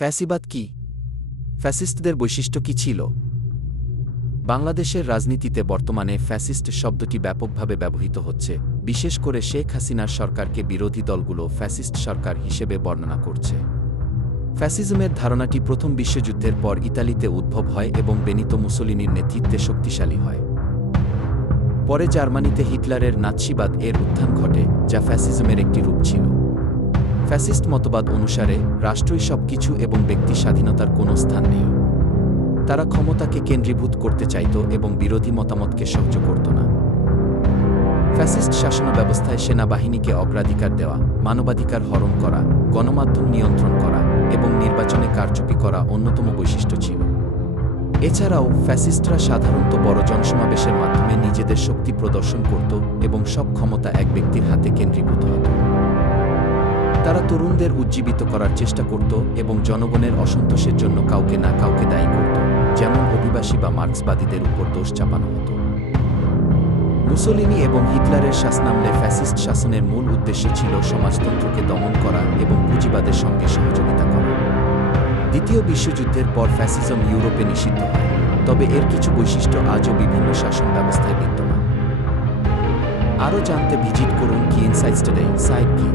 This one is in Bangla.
ফ্যাসিবাদ কি? ফ্যাসিস্টদের বৈশিষ্ট্য কি ছিল? বাংলাদেশের রাজনীতিতে বর্তমানে ফ্যাসিস্ট শব্দটি ব্যাপকভাবে ব্যবহৃত হচ্ছে, বিশেষ করে শেখ হাসিনার সরকারকে বিরোধী দলগুলো ফ্যাসিস্ট সরকার হিসেবে বর্ণনা করছে। ফ্যাসিজমের ধারণাটি প্রথম বিশ্বযুদ্ধের পর ইতালিতে উদ্ভব হয় এবং বেনিতো মুসোলিনির নেতৃত্বে শক্তিশালী হয়। পরে জার্মানিতে হিটলারের নাৎসিবাদ এর উত্থান ঘটে, যা ফ্যাসিজমের একটি রূপ ছিল। ফ্যাসিস্ট মতবাদ অনুসারে রাষ্ট্রই সবকিছু এবং ব্যক্তি স্বাধীনতার কোনো স্থান নেই। তারা ক্ষমতাকে কেন্দ্রীভূত করতে চাইত এবং বিরোধী মতামতকে সহ্য করত না। ফ্যাসিস্ট শাসন ব্যবস্থায় সেনাবাহিনীকে অগ্রাধিকার দেওয়া, মানবাধিকার হরণ করা, গণমাধ্যম নিয়ন্ত্রণ করা এবং নির্বাচনে কারচুপি করা অন্যতম বৈশিষ্ট্য ছিল। এছাড়াও ফ্যাসিস্টরা সাধারণত বড় জনসমাবেশের মাধ্যমে নিজেদের শক্তি প্রদর্শন করত এবং সব ক্ষমতা এক ব্যক্তির হাতে কেন্দ্রীভূত হতো। তারা তরুণদের উজ্জীবিত করার চেষ্টা করত এবং জনগণের অসন্তোষের জন্য কাউকে না কাউকে দায়ী করত, যেমন অভিবাসী বা মার্ক্সবাদীদের উপর দোষ চাপানো হতো। মুসোলিনি এবং হিটলারের শাসনামলে ফ্যাসিস্ট শাসনের মূল উদ্দেশ্য ছিল সমাজতন্ত্রকে দমন করা এবং পুঁজিবাদের সঙ্গে সহযোগিতা করা। দ্বিতীয় বিশ্বযুদ্ধের পর ফ্যাসিজম ইউরোপে নিষিদ্ধ হয়, তবে এর কিছু বৈশিষ্ট্য আজও বিভিন্ন শাসন ব্যবস্থায় বিদ্যমান। আরও জানতে ভিজিট করুন কি ইনসাইটস টুডে সাইট কি।